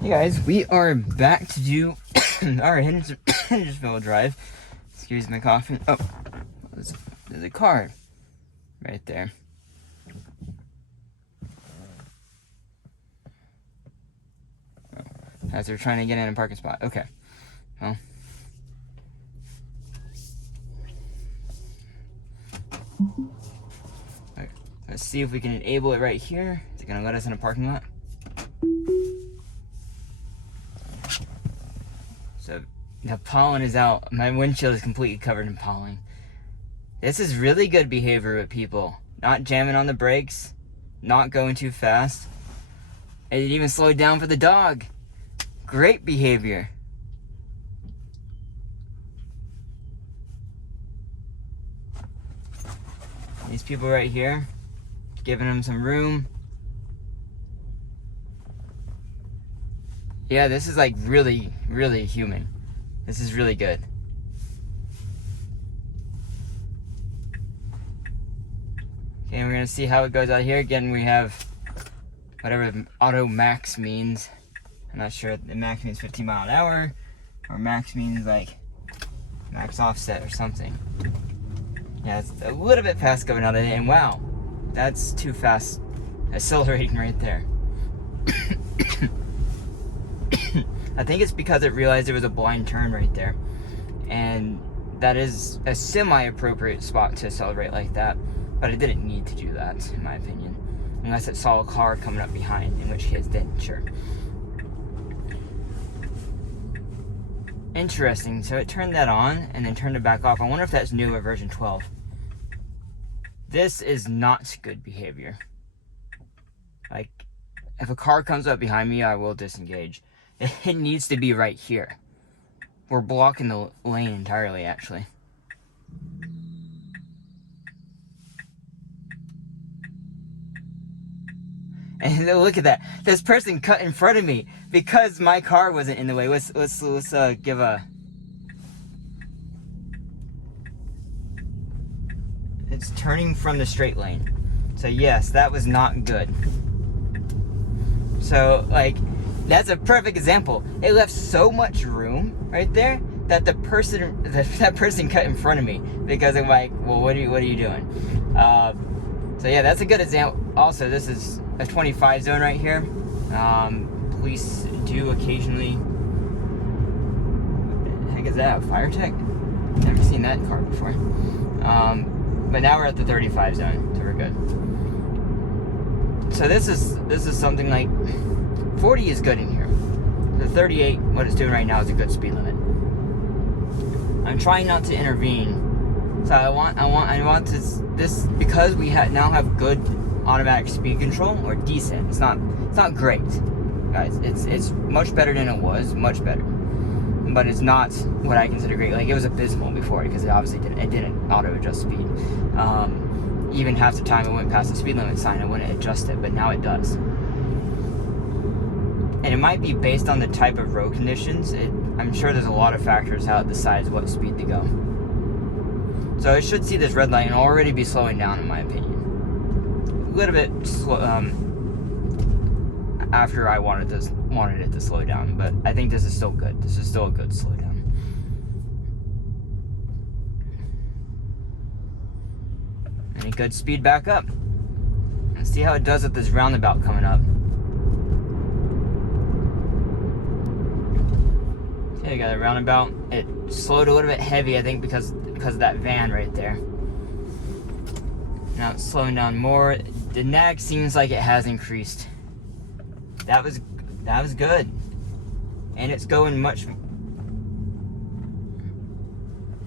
Hey guys, we are back to do our Hendersonville drive. Excuse my coughing. Oh, there's a car right there. Oh, as they're trying to get in a parking spot. Okay. Well. Okay. Let's see if we can enable it right here. Is it gonna let us in a parking lot? So the pollen is out. My windshield is completely covered in pollen. This is really good behavior with people. Not jamming on the brakes, not going too fast. And it even slowed down for the dog. Great behavior. These people right here, giving them some room. Yeah, this is like really, really human. This is really good. Okay, we're gonna see how it goes out here. Again, we have whatever auto max means. I'm not sure if the max means 15 mile an hour or max means like max offset or something. Yeah, it's a little bit fast going out of it, and wow, that's too fast accelerating right there. I think it's because it realized there was a blind turn right there, and that is a semi-appropriate spot to accelerate like that, but it didn't need to do that, in my opinion, unless it saw a car coming up behind, in which case then sure. Interesting, so it turned that on and then turned it back off. I wonder if that's new at version 12. This is not good behavior. Like, if a car comes up behind me, I will disengage. It needs to be right here. We're blocking the lane entirely, actually. And look at that. This person cut in front of me because my car wasn't in the way. Let's give a... It's turning from the straight lane. So yes, that was not good. So, like, that's a perfect example. It left so much room right there that that person cut in front of me because I'm like, well, what are you doing? So yeah, that's a good example. Also, this is a 25 zone right here. Police do occasionally. What the heck is that? A fire tech? Never seen that car before. But now we're at the 35 zone, so we're good. So this is something like 40 is good in here. The 38, what it's doing right now, is a good speed limit. I'm trying not to intervene. So I want this because we now have good automatic speed control, or decent. It's not great, guys. It's much better than it was, much better. But it's not what I consider great. Like, it was abysmal before because it obviously didn't auto adjust speed. Even half the time it went past the speed limit sign, it wouldn't adjust it, but now it does. And it might be based on the type of road conditions. I'm sure there's a lot of factors how it decides what speed to go. So it should see this red light and already be slowing down, in my opinion. A little bit slow, after I wanted it to slow down, but I think this is still good. This is still a good slowdown. And a good speed back up. Let's see how it does at this roundabout coming up. Okay, I got a roundabout. It slowed a little bit heavy, I think, because of that van right there. Now it's slowing down more. The nag seems like it has increased. That was good. And it's going much.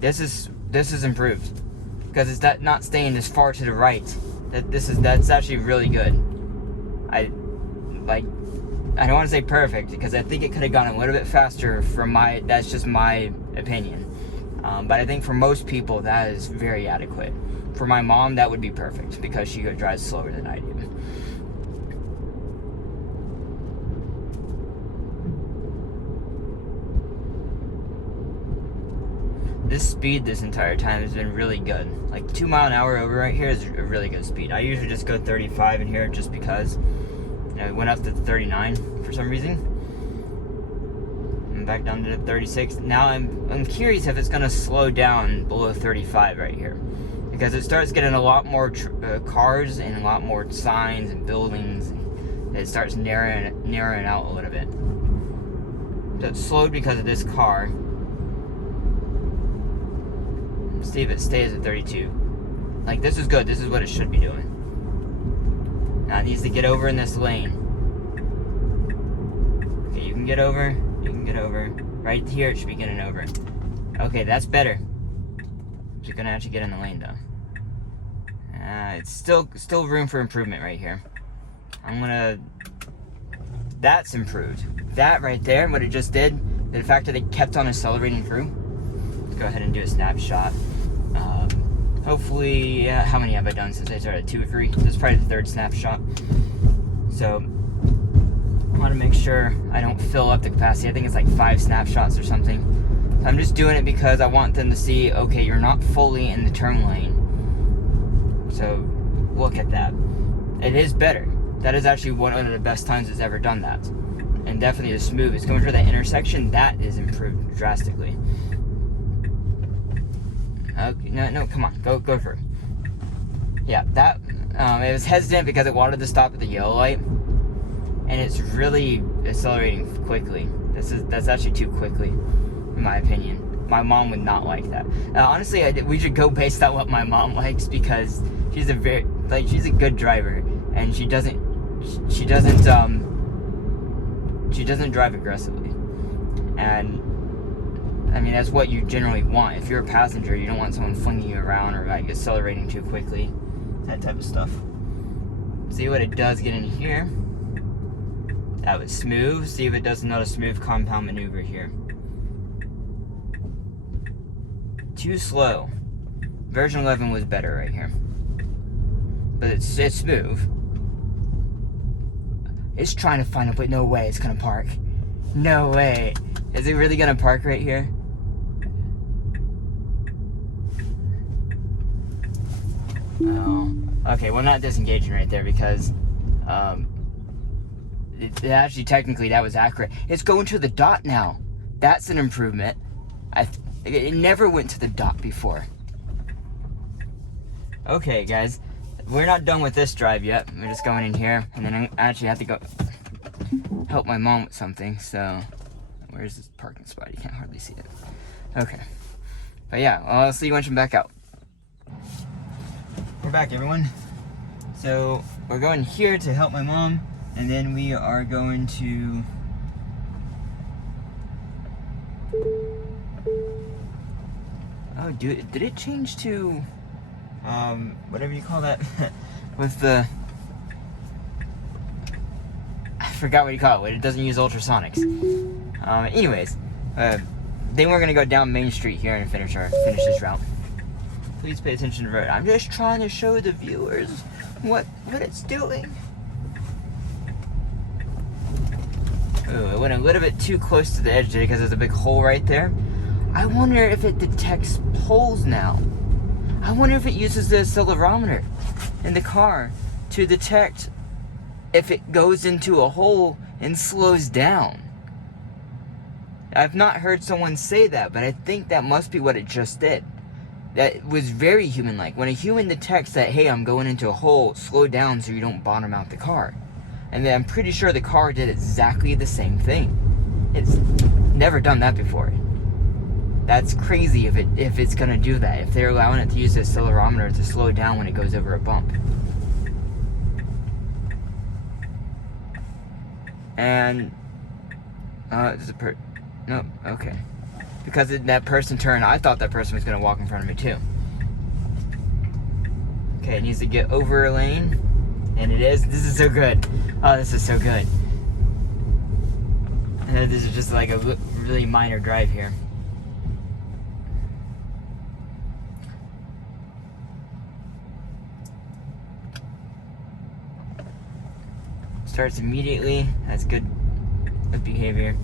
This is improved because it's not staying as far to the right. That's actually really good. I don't want to say perfect because I think it could have gone a little bit faster that's just my opinion. But I think for most people that is very adequate. For my mom, that would be perfect because she drives slower than I do. This speed this entire time has been really good. Like 2 mile an hour over right here is a really good speed. I usually just go 35 in here just because. It went up to 39 for some reason. I'm back down to 36. Now I'm curious if it's gonna slow down below 35 right here, because it starts getting a lot more cars and a lot more signs and buildings. And it starts narrowing out a little bit. So it slowed because of this car. Let's see if it stays at 32. Like, this is good. This is what it should be doing. Now it needs to get over in this lane. Okay, you can get over. You can get over. Right here it should be getting over. Okay, that's better. You're gonna actually get in the lane though. It's still room for improvement right here. That's improved. That right there, what it just did, the fact that it kept on accelerating through. Let's go ahead and do a snapshot. Hopefully, how many have I done since I started? 2 or 3? This is probably the 3rd snapshot. So, I want to make sure I don't fill up the capacity. I think it's like 5 snapshots or something. So I'm just doing it because I want them to see, okay, you're not fully in the turn lane. So, look at that. It is better. That is actually one of the best times it's ever done that. And definitely the smoothest. Going through that intersection, that is improved drastically. Okay, no, come on, go through. Yeah, that, it was hesitant because it wanted to stop at the yellow light, and it's really accelerating quickly. That's actually too quickly, in my opinion. My mom would not like that. Honestly, we should go based on what my mom likes, because she's a good driver, and she doesn't drive aggressively, and I mean, that's what you generally want. If you're a passenger, you don't want someone flinging you around or like accelerating too quickly. That type of stuff. See what it does get in here. That was smooth. See if it does another smooth compound maneuver here. Too slow. Version 11 was better right here. But it's smooth. It's trying to find a place. No way it's gonna park. No way. Is it really gonna park right here? Oh, okay, well, not disengaging right there because it actually, technically, that was accurate. It's going to the dot now. That's an improvement. It never went to the dot before. Okay, guys, we're not done with this drive yet. We're just going in here, and then I actually have to go help my mom with something, so where's this parking spot? You can't hardly see it. Okay. But yeah, I'll see you once I'm back out. We're back, everyone. So we're going here to help my mom, and then we are going to did it change to whatever you call that with the, I forgot what you call it. It doesn't use ultrasonics. Anyways, then we're gonna go down Main Street here and finish this route. Please pay attention to the road. I'm just trying to show the viewers what it's doing. Ooh, it went a little bit too close to the edge today because there's a big hole right there. I wonder if it detects holes now. I wonder if it uses the accelerometer in the car to detect if it goes into a hole and slows down. I've not heard someone say that, but I think that must be what it just did. That was very human-like. When a human detects that, hey, I'm going into a hole, slow down so you don't bottom out the car. And then I'm pretty sure the car did exactly the same thing. It's never done that before. That's crazy if it's gonna do that. If they're allowing it to use the accelerometer to slow down when it goes over a bump. And no, okay. Because that person turned, I thought that person was gonna walk in front of me too. Okay, it needs to get over a lane, and it is. This is so good. Oh, this is so good. And this is just like a really minor drive here. Starts immediately. That's good behavior.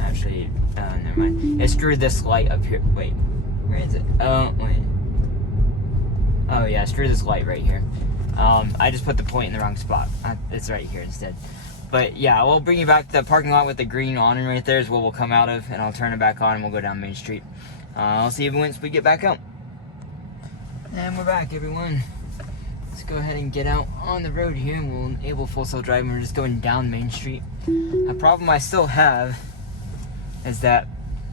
Actually, never mind. It screwed this light up here. Wait, where is it? Oh, wait. Oh yeah, screw this light right here. I just put the point in the wrong spot. It's right here instead. But yeah, we'll bring you back to the parking lot with the green awning right there is where we'll come out of, and I'll turn it back on and we'll go down Main Street. I'll see you once we get back out. And we're back, everyone. Let's go ahead and get out on the road here, and we'll enable full self driving. We're just going down Main Street. A problem I still have is that,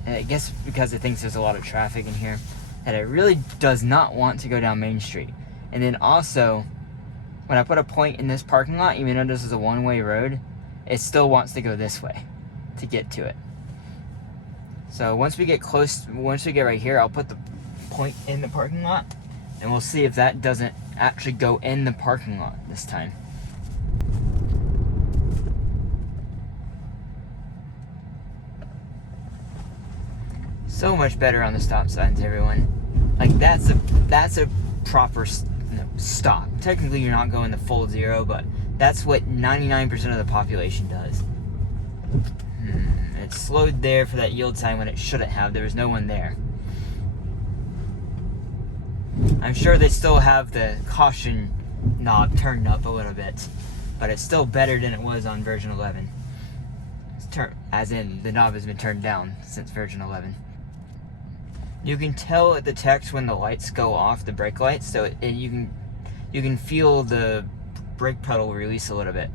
I guess because it thinks there's a lot of traffic in here, that it really does not want to go down Main Street. And then also, when I put a point in this parking lot, even though this is a one-way road, it still wants to go this way to get to it. So once we get right here, I'll put the point in the parking lot, and we'll see if that doesn't actually go in the parking lot this time. So much better on the stop signs, everyone. Like that's a proper stop. Technically, you're not going the full zero, but that's what 99% of the population does. It slowed there for that yield sign when it shouldn't have. There was no one there. I'm sure they still have the caution knob turned up a little bit, but it's still better than it was on version 11. As in, the knob has been turned down since version 11. You can tell at the text when the lights go off, the brake lights, so you can feel the brake pedal release a little bit,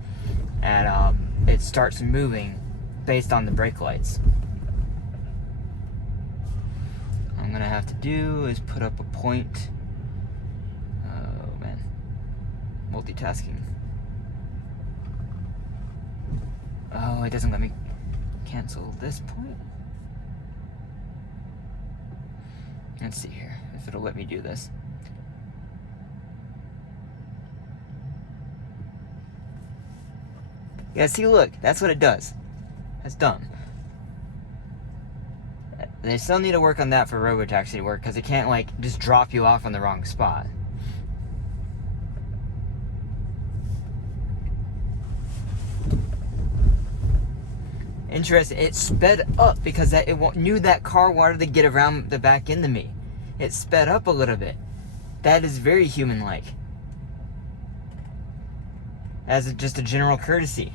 and it starts moving based on the brake lights. What I'm gonna have to do is put up a point. Oh man, multitasking. Oh, it doesn't let me cancel this point. Let's see here if it'll let me do this. Yeah, see, look, that's what it does. That's dumb. They still need to work on that for Robotaxi to work, because it can't, like, just drop you off on the wrong spot. Interesting. It sped up because it knew that car wanted to get around the back end of me. It sped up a little bit. That is very human-like. As just a general courtesy.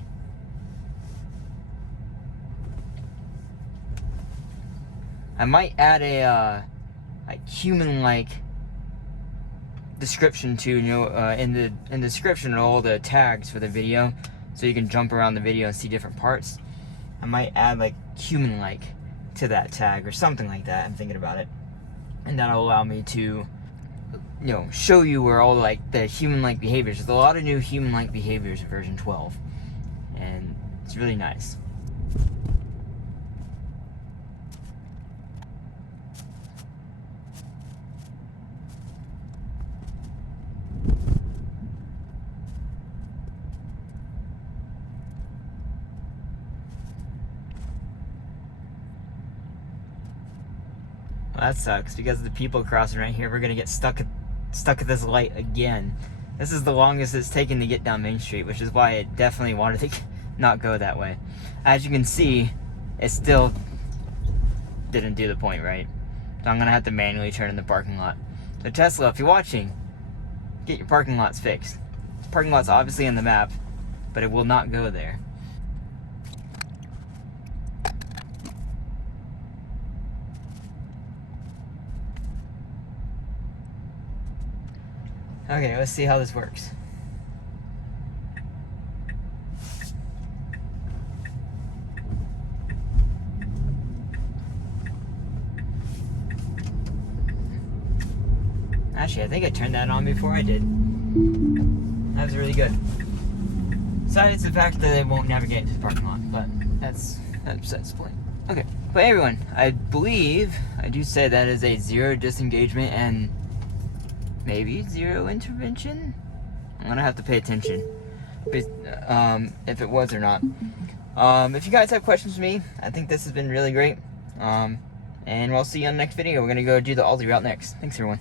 I might add a human-like description to, in the description of all the tags for the video, so you can jump around the video and see different parts. I might add like human-like to that tag or something like that. I'm thinking about it, and that'll allow me to, show you where all like the human-like behaviors. There's a lot of new human-like behaviors in version 12, and it's really nice. Well, that sucks, because of the people crossing right here. We're gonna get stuck at this light again. This is the longest it's taken to get down Main Street, which is why it definitely wanted to not go that way. As you can see, it still didn't do the point right. So I'm gonna have to manually turn in the parking lot. So Tesla, if you're watching, get your parking lots fixed. This parking lot's obviously in the map, but it will not go there. Okay, let's see how this works. Actually, I think I turned that on before I did. That was really good. Besides the fact that it won't navigate to the parking lot, but that's the point. Okay, but everyone, I believe I do say that is a 0 disengagement and maybe 0 intervention. I'm gonna have to pay attention if it was or not. If you guys have questions for me, I think this has been really great. And we'll see you on the next video. We're gonna go do the Aldi route next. Thanks, everyone.